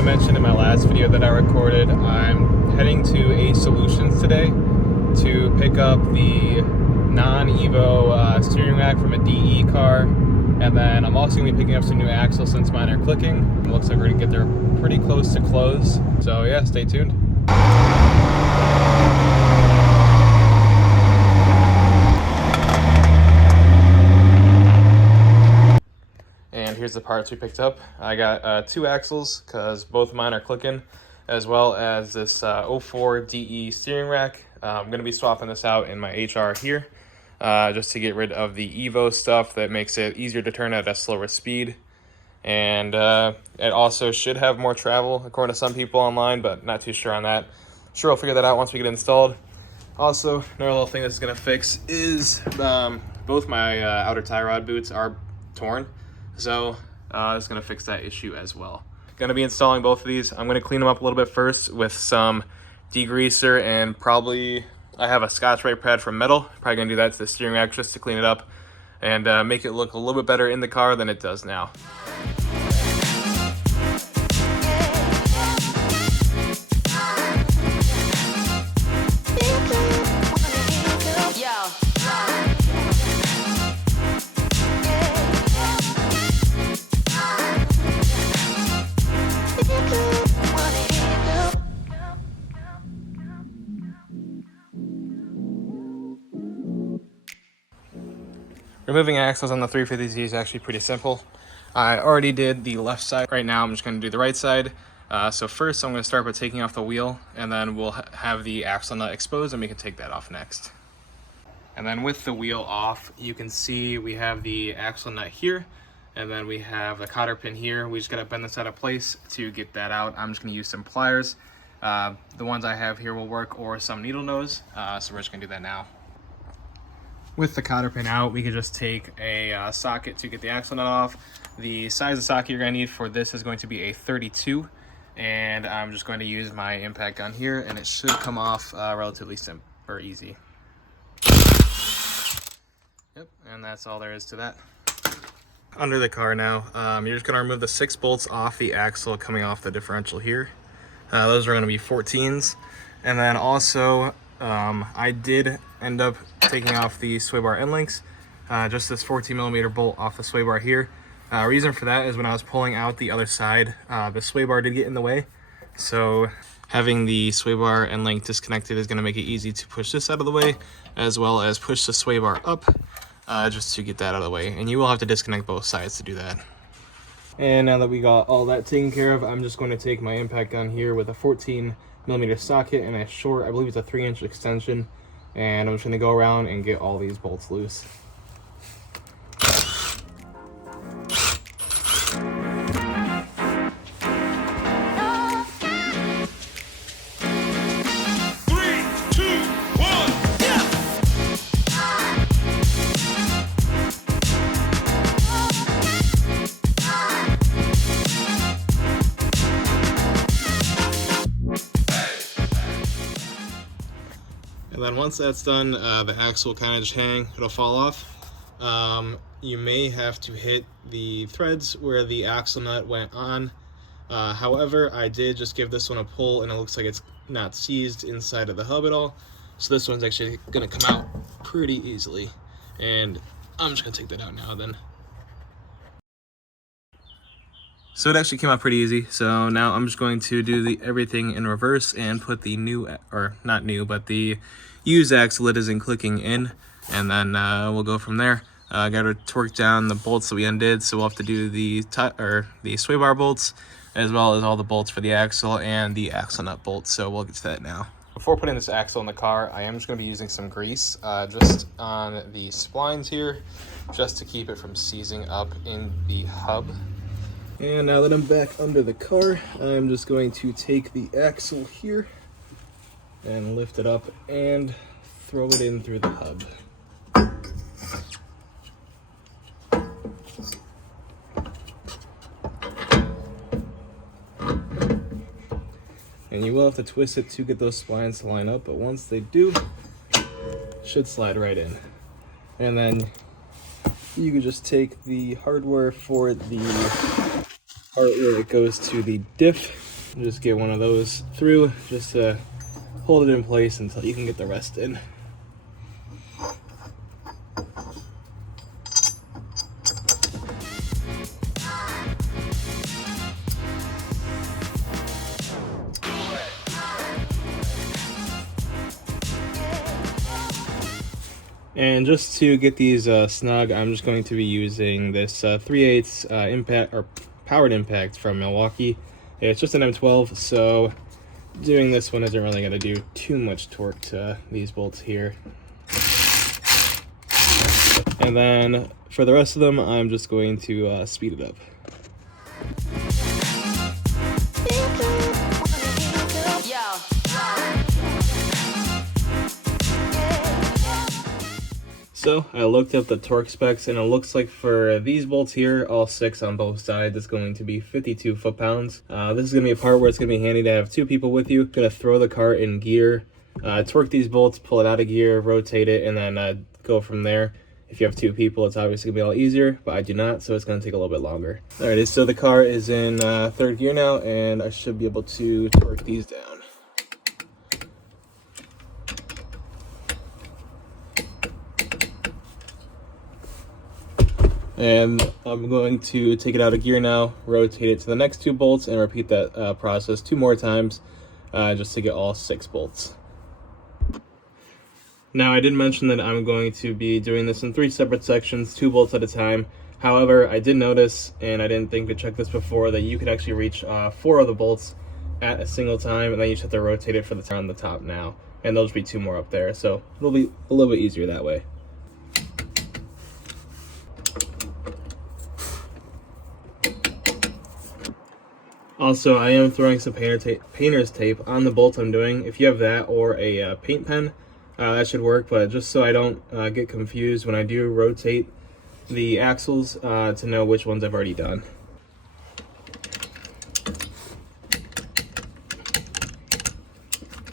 I mentioned in my last video that I recorded, I'm heading to Ace Solutions today to pick up the non-Evo steering rack from a DE car, and then I'm also going to be picking up some new axles since mine are clicking. It looks like we're going to get there pretty close to close, so yeah, stay tuned. And here's the parts we picked up. I got 2 axles because both of mine are clicking, as well as this 04 DE steering rack. I'm going to be swapping this out in my HR here just to get rid of the Evo stuff that makes it easier to turn at a slower speed. And it also should have more travel according to some people online, but not too sure on that. Sure, we'll figure that out once we get it installed. Also, another little thing that's going to fix is both my outer tie rod boots are torn. So it's going to fix that issue as well. Going to be installing both of these. I'm going to clean them up a little bit first with some degreaser, and probably I have a Scotch-Brite pad from Metal. Probably going to do that to the steering rack just to clean it up and make it look a little bit better in the car than it does now. Removing axles on the 350Z is actually pretty simple. I already did the left side. Right now I'm just going to do the right side. So first I'm going to start by taking off the wheel, and then we'll have the axle nut exposed and we can take that off next. And then with the wheel off, you can see we have the axle nut here, and then we have the cotter pin here. We just got to bend this out of place to get that out. I'm just going to use some pliers. The ones I have here will work, or some needle nose. So we're just going to do that now. With the cotter pin out, we could just take a socket to get the axle nut off. The size of socket you're going to need for this is going to be a 32, and I'm just going to use my impact gun here, and it should come off relatively simple or easy. Yep, and that's all there is to that. Under the car now, you're just going to remove the 6 bolts off the axle coming off the differential here. Those are going to be 14s, and then also I did end up taking off the sway bar end links, just this 14mm bolt off the sway bar here. Reason for that is when I was pulling out the other side, the sway bar did get in the way. So having the sway bar end link disconnected is going to make it easy to push this out of the way, as well as push the sway bar up just to get that out of the way. And you will have to disconnect both sides to do that. And now that we got all that taken care of, I'm just going to take my impact gun here with a 14mm socket and a short, I believe it's a 3-inch extension, and I'm just going to go around and get all these bolts loose. And then once that's done, the axle will kind of just hang, it'll fall off. You may have to hit the threads where the axle nut went on. However, I did just give this one a pull, and it looks like it's not seized inside of the hub at all. So this one's actually going to come out pretty easily. And I'm just going to take that out now then. So it actually came out pretty easy. So now I'm just going to do everything in reverse and put the new, or not new, but the used axle that isn't clicking in, and then we'll go from there. I got to torque down the bolts that we undid, so we'll have to do the sway bar bolts, as well as all the bolts for the axle and the axle nut bolts. So we'll get to that now. Before putting this axle in the car, I am just going to be using some grease just on the splines here, just to keep it from seizing up in the hub. And now that I'm back under the car, I'm just going to take the axle here and lift it up and throw it in through the hub. And you will have to twist it to get those splines to line up, but once they do, it should slide right in. And then you can just take the hardware for the part where it goes to the diff Just get one of those through just to hold it in place until you can get the rest in. And just to get these snug, I'm just going to be using this 3/8 impact or powered impact from Milwaukee. It's just an M12, so doing this one isn't really going to do too much torque to these bolts here. And then for the rest of them, I'm just going to speed it up. So I looked up the torque specs, and it looks like for these bolts here, all 6 on both sides, it's going to be 52 foot-pounds. This is going to be a part where it's going to be handy to have 2 people with you. Going to throw the car in gear, torque these bolts, pull it out of gear, rotate it, and then go from there. If you have 2 people, it's obviously going to be a lot easier, but I do not, so it's going to take a little bit longer. Alrighty, so the car is in 3rd gear now, and I should be able to torque these down. And I'm going to take it out of gear now, rotate it to the next 2 bolts, and repeat that process 2 more times just to get all 6 bolts. Now, I did mention that I'm going to be doing this in 3 separate sections, 2 bolts at a time. However, I did notice, and I didn't think to check this before, that you could actually reach 4 of the bolts at a single time, and then you just have to rotate it for the on the top now. And there'll just be 2 more up there, so it'll be a little bit easier that way. Also, I am throwing some painter's tape on the bolts I'm doing. If you have that or a paint pen, that should work, but just so I don't get confused when I do rotate the axles to know which ones I've already done.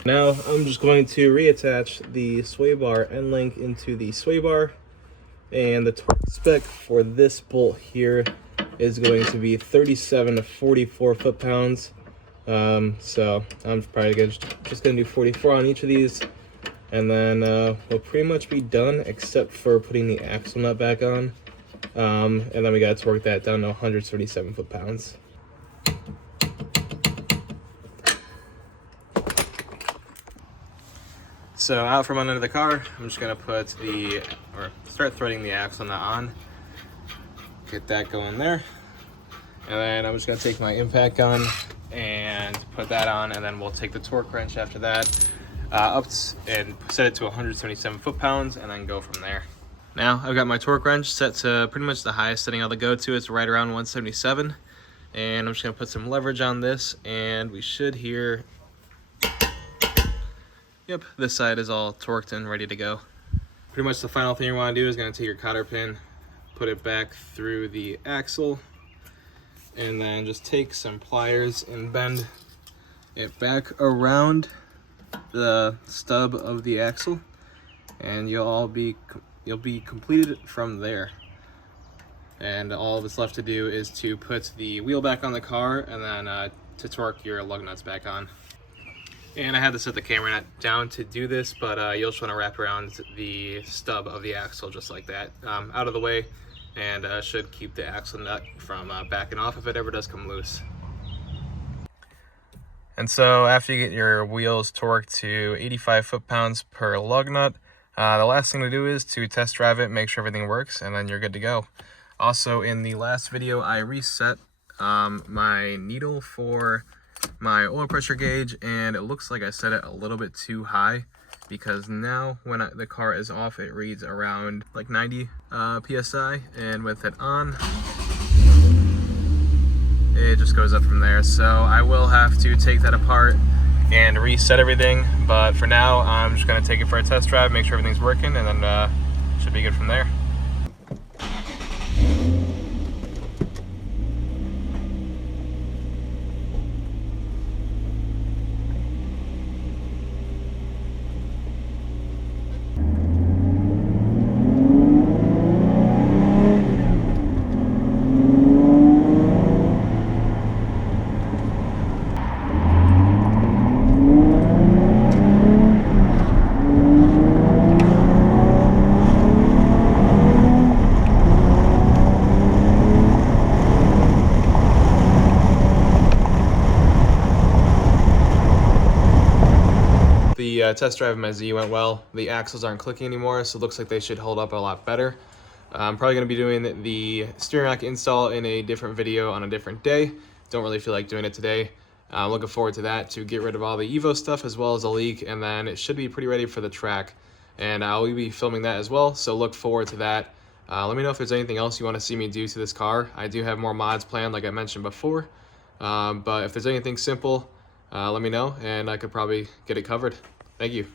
Now, I'm just going to reattach the sway bar end link into the sway bar, and the torque spec for this bolt here is going to be 37 to 44 foot-pounds. So I'm probably just gonna do 44 on each of these, and then we'll pretty much be done except for putting the axle nut back on. And then we gotta torque that down to 137 foot-pounds. So out from under the car, I'm just gonna start threading the axle nut on. Get that going there, and then I'm just going to take my impact gun and put that on, and then we'll take the torque wrench after that and set it to 177 foot-pounds, and then go from there. Now I've got my torque wrench set to pretty much the highest setting I'll go to. It's right around 177, and I'm just going to put some leverage on this, and we should hear, yep, this side is all torqued and ready to go. Pretty much the final thing you want to do is going to take your cotter pin, put it back through the axle, and then just take some pliers and bend it back around the stub of the axle, and you'll be completed from there. And all that's left to do is to put the wheel back on the car, and then to torque your lug nuts back on. And I had to set the camera nut down to do this, but you'll just want to wrap around the stub of the axle just like that, out of the way, and should keep the axle nut from backing off if it ever does come loose. And so after you get your wheels torqued to 85 foot-pounds per lug nut, the last thing to do is to test drive it, make sure everything works, and then you're good to go. Also, in the last video, I reset my needle for my oil pressure gauge, and it looks like I set it a little bit too high, because now when the car is off, it reads around like 90 psi, and with it on, it just goes up from there. So I will have to take that apart and reset everything, but for now I'm just going to take it for a test drive, make sure everything's working, and then should be good from there. test drive of my Z went well. The axles aren't clicking anymore, so it looks like they should hold up a lot better. I'm probably going to be doing the steering rack install in a different video on a different day. Don't really feel like doing it today. Looking forward to that, to get rid of all the Evo stuff as well as a leak, and then it should be pretty ready for the track. And I'll be filming that as well, so look forward to that. Let me know if there's anything else you want to see me do to this car. I do have more mods planned, like I mentioned before. But if there's anything simple, let me know, and I could probably get it covered. Thank you.